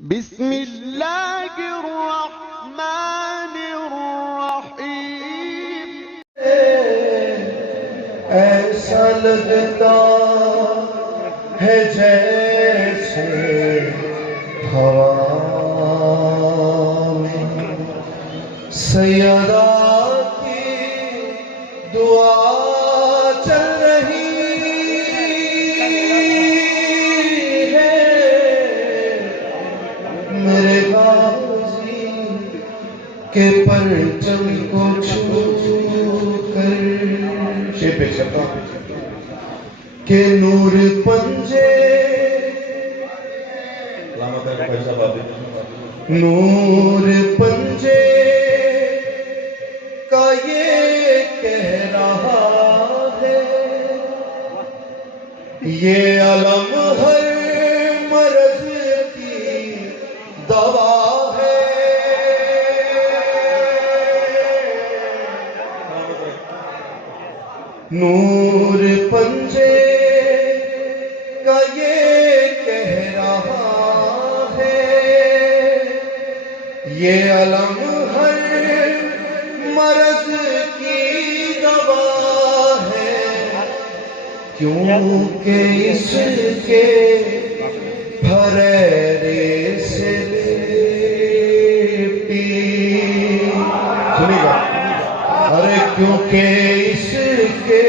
बिस्मिल्लाहिर्रहमानिर्रहीम। ऐसा लगता है जैसे हवा में सैयदा की दुआ चल रही है। मेरे गाजी के परचम को छू कर के नूर पंजे नूर पंजे का ये कह रहा है, ये अलम हर मर्ज की दवा है। नूर पंजे का ये कह रहा है, ये अलम हर मर्ज की दवा है। क्योंकि इसके फरेरे से लिपटी, सुनिएगा, अरे क्योंकि इसके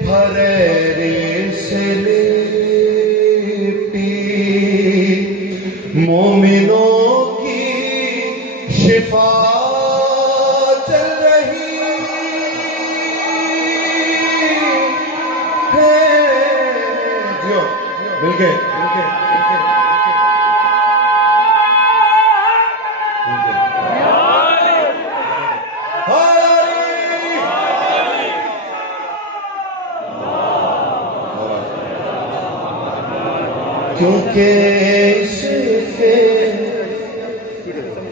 फरेरे से लिपटी मोमिनों की शिफा चल रही है। जो मिलके क्योंकि इसके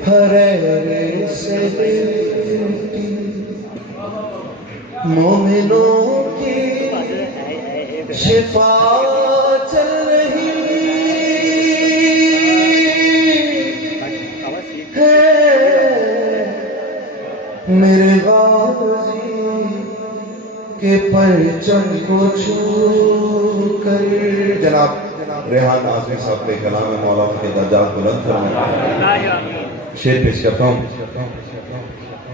फरेरे से लिपटी मोमिनों की शिफा चल रही है। मेरे गाजी के परचम को छू कर जनाब रेहान आज़मी साहब के कलाम में मौला के दर्जात बुलंद फरमाए। शेर पेश करता हूँ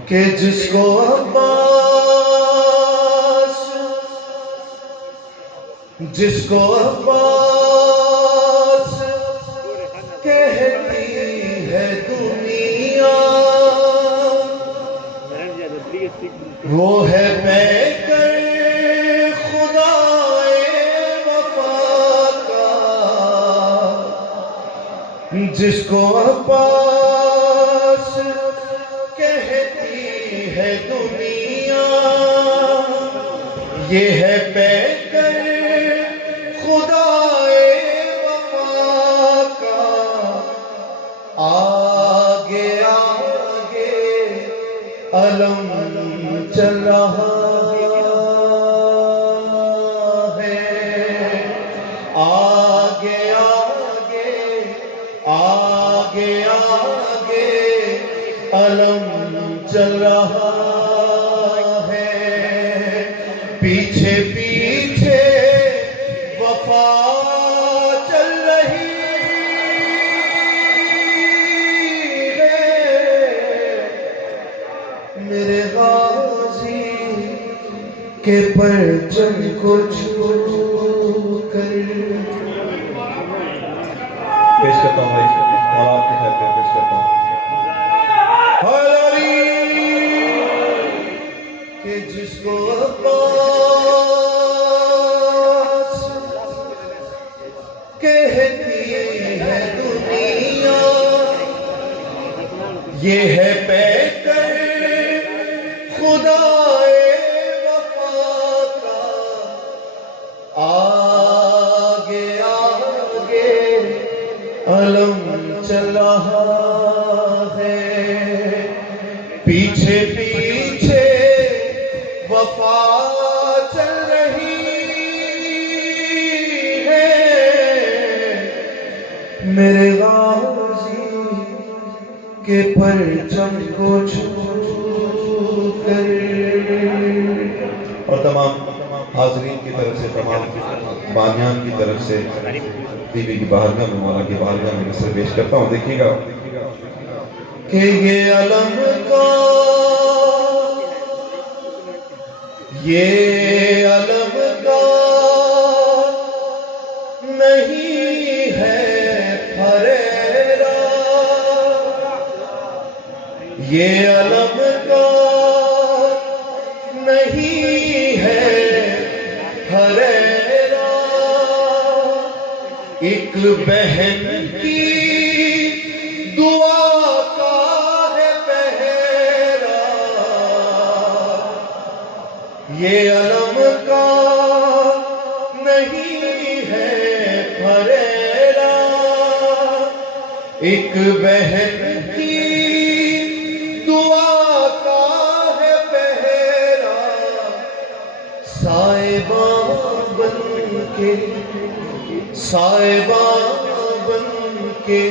कि जिसको अब्बास कहती है दुनिया, वो है पैकर जिसको अब्बास कहती है दुनिया, ये है पैकर खुदाए वफा का। आगे आगे अलम चल रहा है, आगे आगे आगे अलम चल रहा है। पीछे पीछे वफा चल रही है। मेरे गाजी के परचम को छू कर पेश करता हूँ भाई, और आपके खैर पे पेश करता हूँ कि जिसको अब्बास कहती है दुनिया, ये है पैकर खुदाए वफा का। आगे आगे अलम चल रहा है, पीछे पीछे वफा चल रही है। मेरे गाजी के परचम को छू कर। और तमाम हाजरीन की तरफ से, तमाम बानियान की तरफ से बीवी की बारगाह में, मौला की बारगाह में नसर पेश करता हूँ। देखिएगा कि ये अलम का, ये अलम का नहीं है फरेरा, ये अलम का नहीं है फरेरा, एक बहन की दुआ का है पहरा, ये अलम का नहीं है फरेरा, एक बहन की दुआ का है पहरा, साहिबा बन के, साहिबा बन के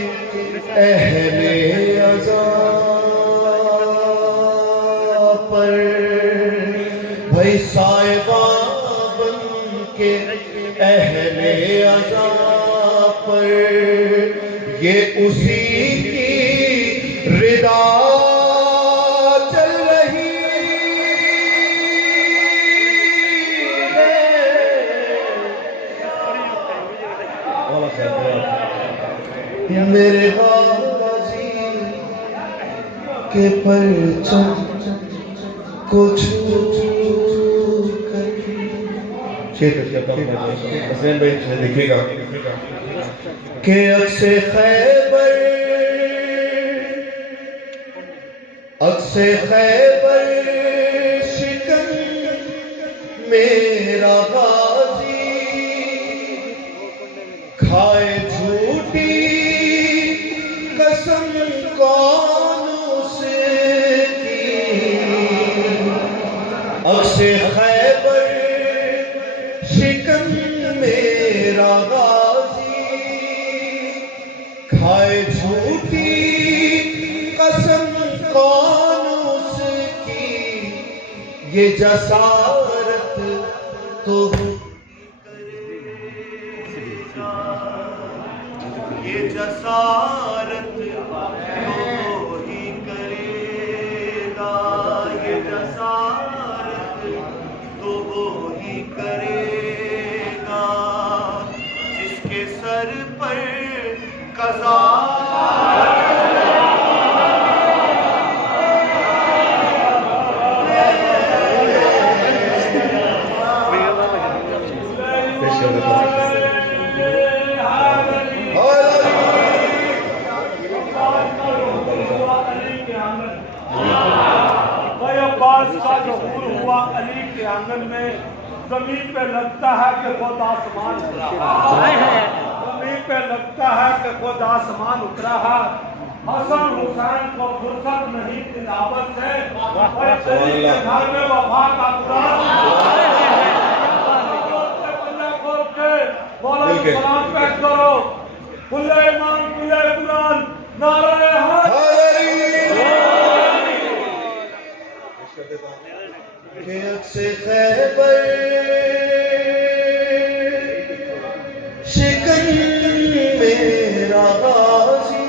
अहले अज़ा पर, भाई साहिबा बन के अहले अज़ा पर, ये उसी की रिदा चल रही है। मेरे गाजी के परचम को छू कर। लिखेगा कि अक्से खैबर, अक्से खैबर शिकन मेरा गाजी, खाए झूठी कसम कौन उसकी, अक्से खैबर शिकन मेरा गाजी, खाए झूठी कसम कौन उसकी, ये जसारत तो ये जसारत तो ही करेगा, ये जसारत तो वो ही करेगा, जिसके सर पर कज़ा का ज़हूर हुआ अली के आंगन में, जमीन पे लगता है कि खुद आसमान उतरा है, जमीन पे लगता है कि खुद आसमान उतरा है। हसन हुसैन को फुर्सत नहीं तिलावत से, अली के घर में वफा का कुरान खोल के मौला सलाम पेश करो। खुले ईमान खुले कुरान, नारे के अक्से खैबर शिकन मेरा गाजी,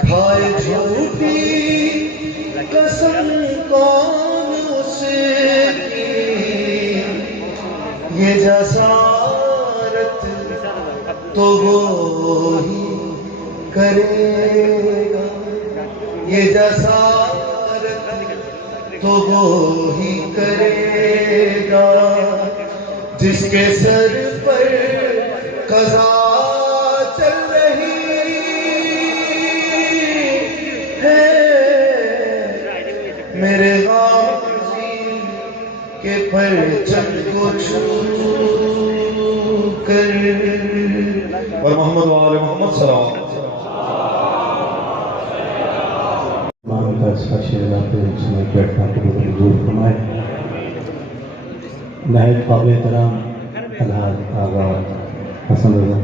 खाए झूठी कसम कौन उसकी, ये जसारत तो वो ही करेगा, ये जसारत तो वो ही करेगा, जिसके सर पर कज़ा चल रही है। मेरे गाजी के परचम को छू कर। और मोहम्मद वाले मोहम्मद सलाम नायब काबिल एहतराम अलहाज आगा हसन रज़ा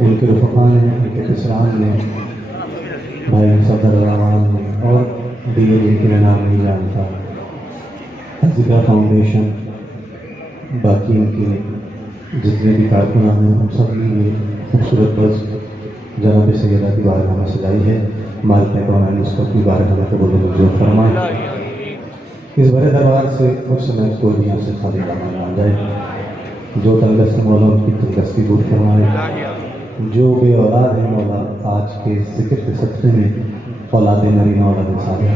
उनके रफ़ा ने, उनके किसान ने, भाई सदर रवान ने और दिए जिनके मैं नाम नहीं जानता, जिक्र फाउंडेशन, बाकी इनके जितने भी कारकुनान हैं उन सब ने ये खूबसूरत बस जनाब सैयदा की बारगाह में सजाई है। मालिक कौनानी उसको अपनी बारगाह में कबूल मंजूर फरमाए। इस बड़े दरबार से कुछ समय कोई भी यहाँ से खाली ना जाए। जो तंगदस्त मौला उनकी तंगदस्ती दूर फरमाए। जो बे औलाद है मौला आज के जिक्र के सत्ते में औलाद नरीना औलाद सालिहा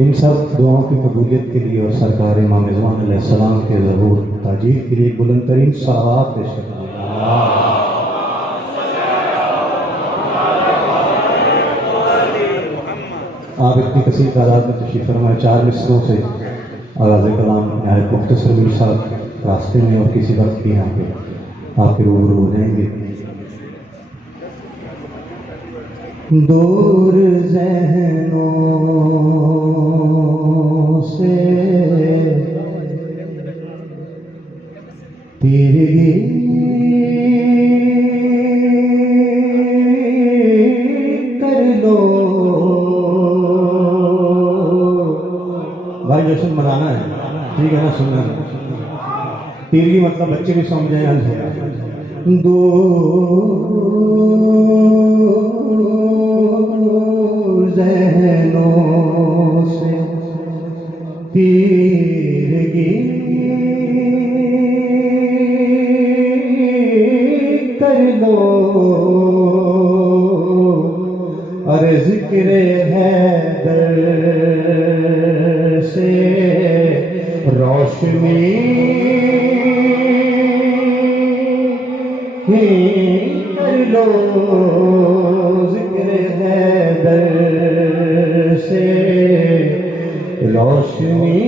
इन सब दुआओं की कबूलियत के लिए और सरकार इमाम रिज़वान अलैहिस्सलाम के ज़हूर ताजीब के लिए बुलंद तरीन सलावत पेश करते हैं। आप इतनी कसीर तादाद में तशरीफ़ फरमाए। 4 मिसरों से आगाज़ कलाम नहायत मुख्तसर मेरे साथ रास्ते में और किसी वक्त भी यहाँ पे आपके रूबरू हो जाएंगे। दूर ज़हनों से तीरगी कर लो। भाई जश्न मनाना है, ठीक है ना? सुनना तीरगी मतलब बच्चे भी समझ जाए। दूर ज़हनों से तीरगी कर लो। अरे ज़िक्र हैदर से रोशनी कर लो। ज़िक्र हैदर से रोशनी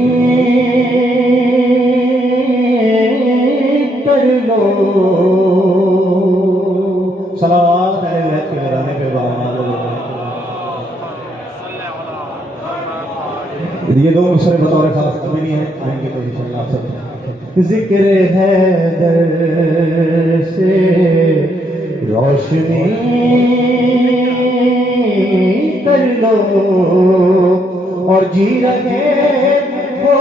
कर लो। सलावत है के घराने पे ये दो मिसरे बतौर खास कभी नहीं है, आएंगे तो इंशाअल्लाह आप सब। ज़िक्र हैदर से रोशनी कर लो और जी रहे हो।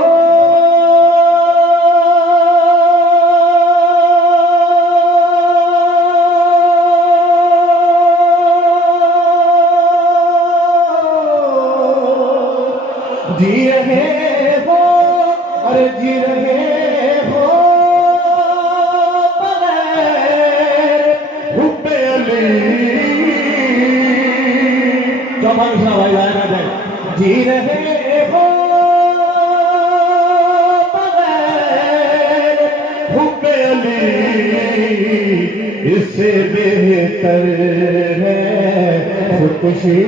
जी रहे हो, अरे जी रहे हो बगैर हुब्बे अली। जो भाई जाए ना जाए। जी रहे हो बगैर हुब्बे अली, इससे बेहतर है खुदकुशी।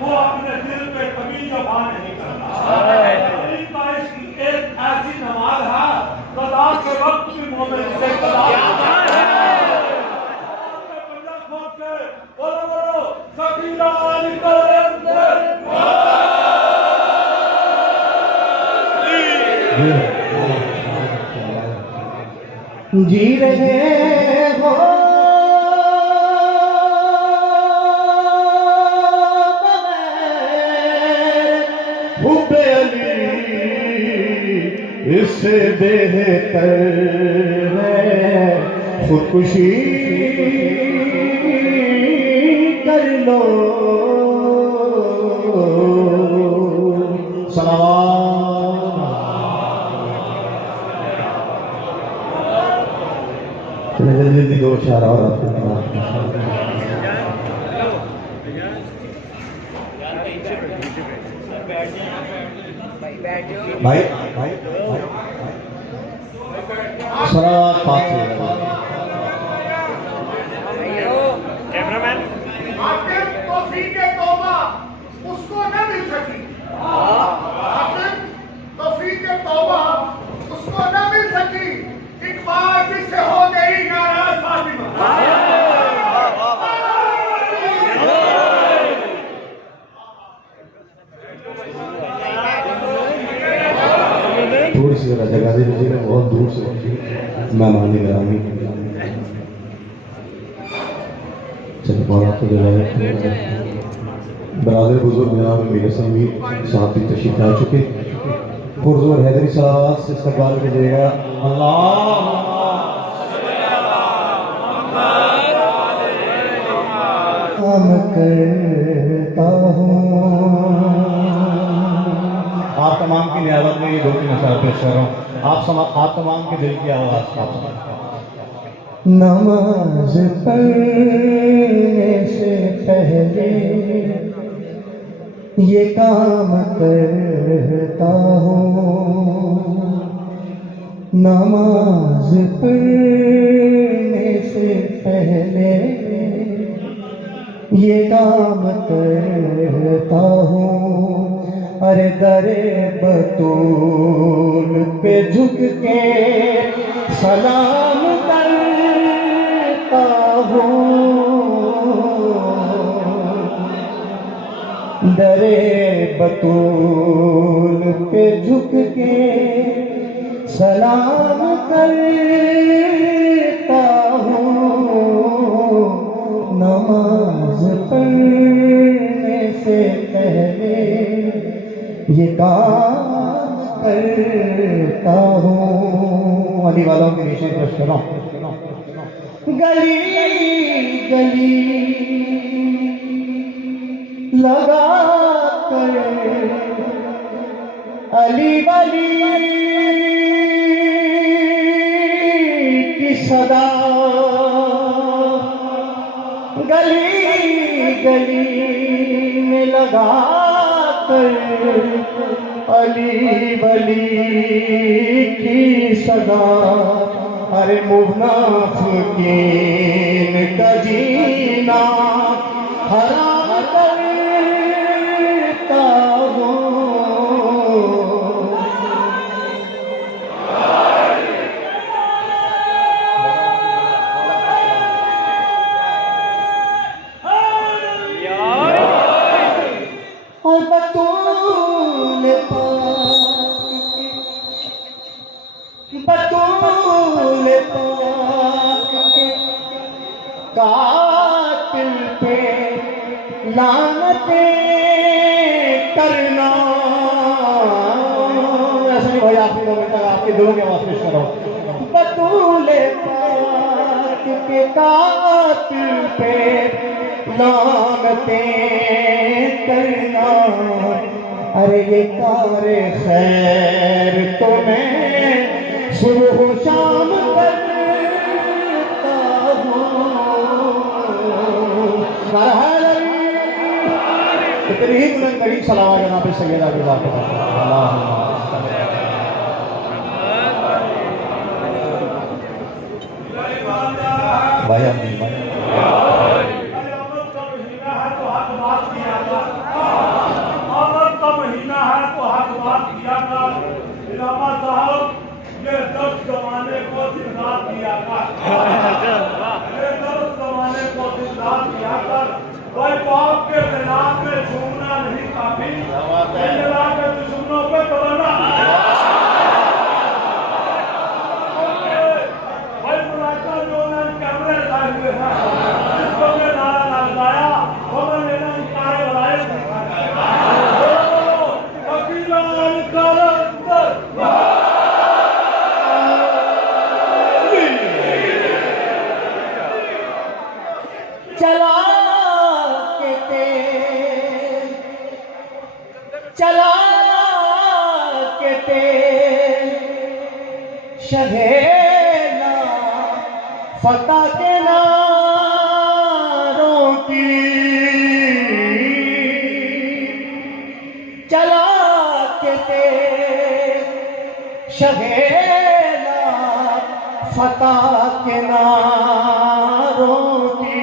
वो अपने दिल पे कभी जमा नहीं करता। एक ऐसी नमाज है कदा के वक्त भी मोमिन से कदा खोल के बोलो बोलो सकीना निकल जी रहे हो हुब्बे अली, इससे बेहतर है खुदकुशी कर लो। जल्दी जल्दी 2 4 और आपके भाई भाई सलावत पाक दूर से मेहमान गिरामी चलो बड़ा तो बरादर बुजुर्ग जनाब मेरे समीर साहब की तशरीफ ला चुके पुरजोर हैदरी साहब से इस्तकबाल कीजिएगा। काम करता हूँ आप तमाम की नियामत में ये 2-3 अशार पेश कर रहा हूँ। आप तमाम के दिल की आवाज़ आप नमाज पढ़ने से पहले ये काम करता हूँ। नमाज पढ़ने से पहले ये काम करता हूँ। अरे दरे बतूल पे झुक के सलाम करता हूँ। दरे बतूल पे झुक के सलाम करता हूँ। नमाज पढ़ने से पहले ये काम करता हूँ। अली वालों के नीचे पेश कर रहा हूँ। गली गली लगा कर अली वली की सदा गली गली में लगा कर अली वली की सदा। अरे मुनाफिकीन का जीना हराम करता हूँ। और बतूल पाक के कातिल पे लानतें करना। ऐसा नहीं भाई आखिरी मोमेंट तक आपके दिलों की आवाज पेश कर रहा हूँ। बतूल पाक के कातिल पे लानतें करना। अरे ये कार खैर तो मैं सुबह शाम करता हूँ। इतनी ही बुलंद करीब सलावा जनाब सैयदा की बात भाई अपनी ये 10 जमाने को दिन रात दिया कर। ये 10 जमाने को दिन रात दिया कर। भाई बाप के खिलाफ में झूमना नहीं काफी, अल्लाह के दुश्मनों पे तमन्ना। भाई मुलाका जो उन्होंने कैमरे लगाए हुए हैं, जिसको मैं नारा लगाया वो मैंने इनकारे बनाए। चला के ते शहेना फता के नारों की चला के ते शहेना फता के नारों की।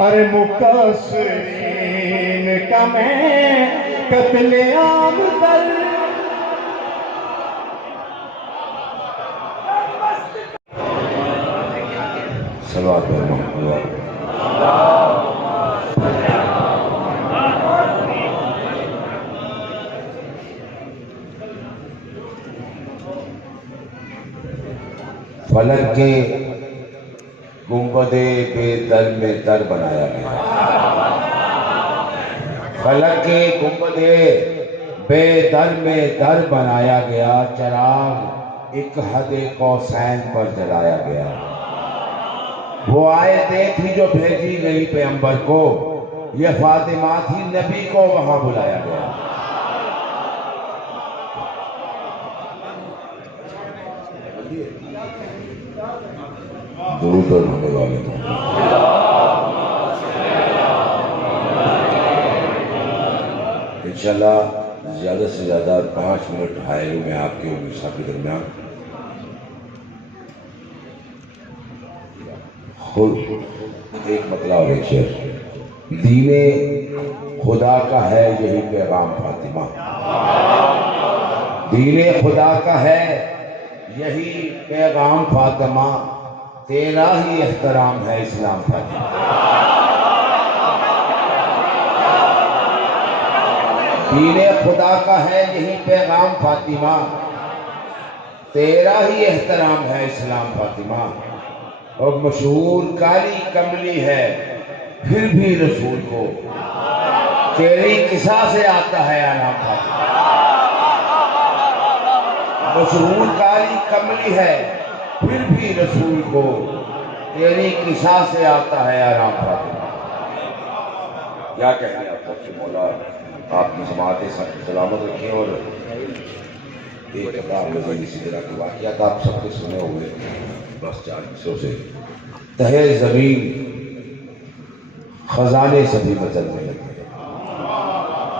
अरे मुकस्सिरीन का मैं कत्ले आम कर सलावत मोहम्मद फलक के गुंबदे बेदर में दर बनाया गया। फलक के गुंबदे बेदर में दर बनाया गया। चिराग एक हदे कौसैन पर जलाया गया। वो आयतें थी जो भेजी गई पैगंबर को, ये फातिमा थी नबी को वहां बुलाया गया। दुरूद होने वाले तो इंशाल्लाह ज्यादा से ज्यादा 5 मिनट हायरों में आपके और मिर्जा के दरमियान खुद एक मतलब और एक शेर। दीने खुदा का है यही पैगाम फातिमा, दीने खुदा का है यही पैगाम फातिमा, तेरा ही एहतराम है इस्लाम फातिमा। दीने खुदा का है यही पैगाम फातिमा, तेरा ही एहतराम है इस्लाम फातिमा। और मशहूर काली कमली है फिर भी रसूल को, तेरी किसा से आता है आराम फातिमा। मशहूर काली कमली है फिर भी रसूल को, तेरी किसा से आता है आराम फातिमा। क्या कहने आप सबसे मौला आपकी समात सलामत रखें। और एक इसी तरह के वाक़यात आप सबके सुने हुए बस 4 हिस्सों से। तहे जमीन खजाने सभी मचलने लगे,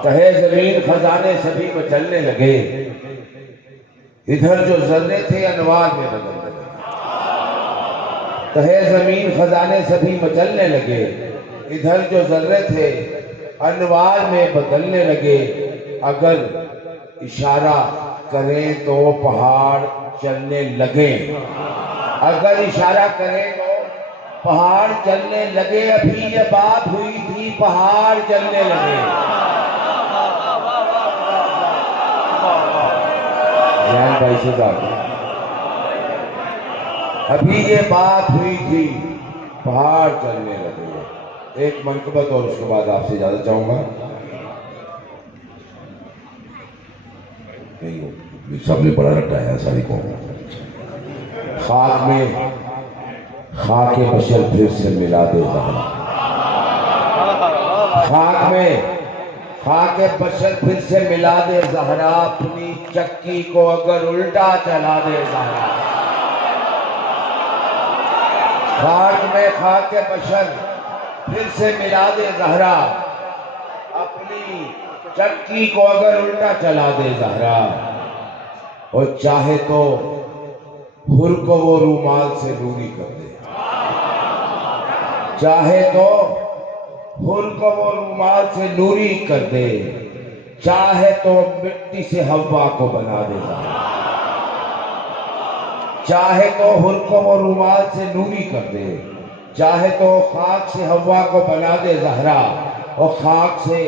तहे जमीन खजाने सभी मचलने लगे। इधर जो जर्रे थे अनवार में बदलने लगे, तहे जमीन खजाने सभी मचलने लगे। इधर जो जर्रे थे अनवार में बदलने लगे। अगर इशारा करें तो पहाड़ चलने लगे, अगर इशारा करें तो पहाड़ चलने लगे। अभी ये बात हुई थी पहाड़ चलने लगे। भाई से अभी ये बात हुई थी पहाड़ चलने लगे। एक मनकबत और उसके बाद आपसे इजाजत चाहूंगा। नहीं सबने बड़ा रटा है सारी को। खाक में खाके बशर फिर से मिला दे ज़हरा, खाक में खाके बशर फिर से मिला दे ज़हरा। अपनी चक्की को अगर उल्टा चला दे ज़हरा। खाक में खाके बशर फिर से मिला दे ज़हरा। अपनी चक्की को अगर उल्टा चला दे ज़हरा। और चाहे तो हुर को वो रूमाल से दूरी कर दे, चाहे तो हुर को वो रूमाल से नूरी कर दे। चाहे तो मिट्टी से हवा को बना दे ज़हरा। चाहे तो हुर को वो रूमाल से नूरी कर दे। चाहे तो खाक से हवा को बना दे ज़हरा। और खाक से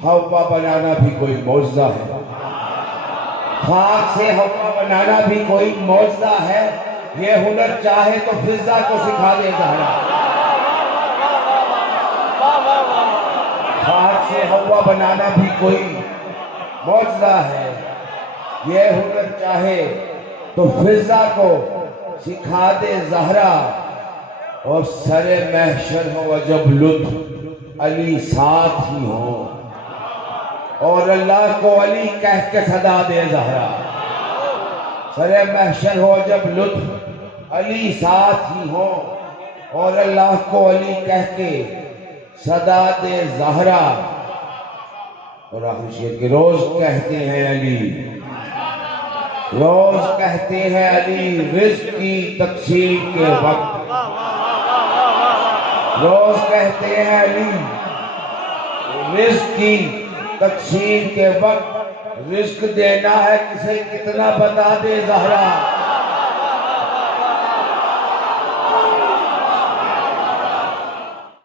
हवा बनाना भी कोई मौजज़ा है, खाक से हवा बनाना भी कोई मौजज़ा है। ये हुनर चाहे तो फिजा को सिखा दे ज़हरा। खाक से हवा बनाना भी कोई मौजज़ा है। ये हुनर चाहे तो फिजा को सिखा दे ज़हरा। और सरे महशर हो जब लुत्फ अली साथ ही हो। और अल्लाह को अली कह के सदा दे ज़हरा। सरे महशर हो जब लुत्फ अली साथ ही हो। और अल्लाह को अली कह के सदा दे ज़हरा। और आखिरी शेर के रोज कहते हैं अली, रोज कहते हैं अली रिज़्क़ की तक़सीम के वक्त। रोज कहते हैं अली रिज़्क़ की तक़सीम के वक्त। रिज़्क़ देना है किसे कितना बता दे ज़हरा।